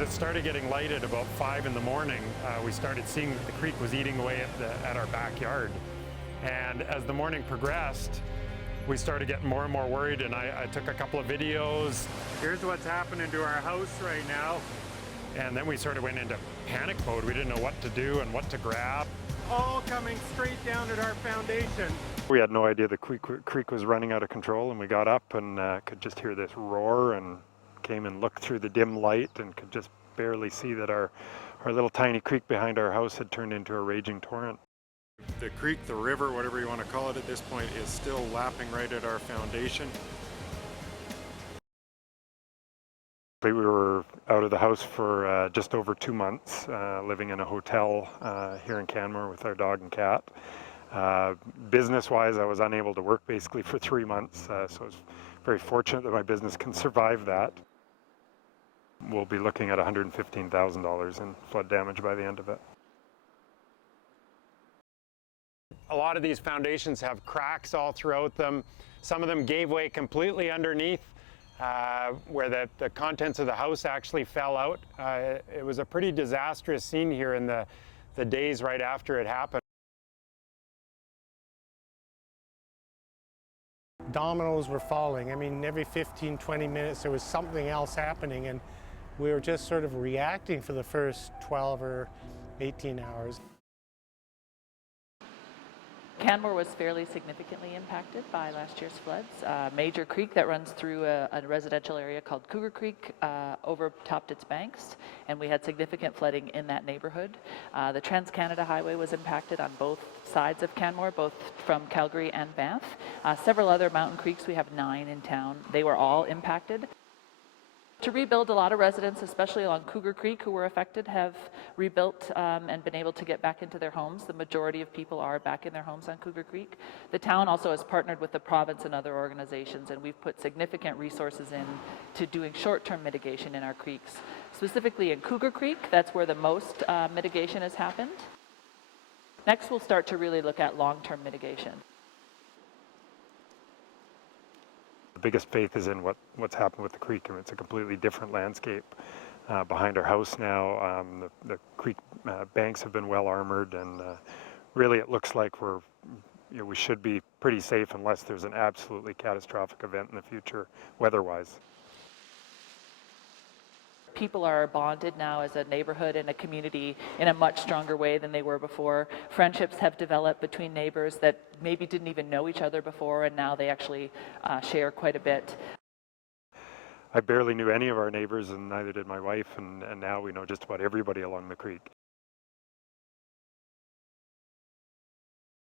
As it started getting light at about 5 in the morning, we started seeing that the creek was eating away at our backyard. And as the morning progressed, we started getting more and more worried, and I took a couple of videos. Here's what's happening to our house right now. And then we sort of went into panic mode. We didn't know what to do and what to grab. All coming straight down at our foundation. We had no idea the creek was running out of control, and we got up and could just hear this roar, and came and looked through the dim light and could just barely see that our little tiny creek behind our house had turned into a raging torrent. The creek, the river, whatever you want to call it at this point, is still lapping right at our foundation. We were out of the house for just over 2 months, living in a hotel here in Canmore with our dog and cat. Business-wise, I was unable to work basically for 3 months, so I was very fortunate that my business can survive that. We'll be looking at $115,000 in flood damage by the end of it. A lot of these foundations have cracks all throughout them. Some of them gave way completely underneath, where the contents of the house actually fell out. It was a pretty disastrous scene here in the days right after it happened. Dominoes were falling. I mean, every 15, 20 minutes there was something else happening, and we were just sort of reacting for the first 12 or 18 hours. Canmore was fairly significantly impacted by last year's floods. A major creek that runs through a residential area called Cougar Creek overtopped its banks, and we had significant flooding in that neighborhood. The Trans-Canada Highway was impacted on both sides of Canmore, both from Calgary and Banff. Several other mountain creeks, we have 9 in town, they were all impacted. To rebuild, a lot of residents, especially along Cougar Creek who were affected, have rebuilt and been able to get back into their homes. The majority of people are back in their homes on Cougar Creek. The town also has partnered with the province and other organizations, and we've put significant resources in to doing short-term mitigation in our creeks. Specifically in Cougar Creek, that's where the most mitigation has happened. Next, we'll start to really look at long-term mitigation. The biggest faith is in what's happened with the creek. I mean, it's a completely different landscape behind our house now. The creek banks have been well armored, and really it looks like we should be pretty safe unless there's an absolutely catastrophic event in the future, weather-wise. People are bonded now as a neighborhood and a community in a much stronger way than they were before. Friendships have developed between neighbors that maybe didn't even know each other before, and now they actually share quite a bit. I barely knew any of our neighbors, and neither did my wife, and now we know just about everybody along the creek.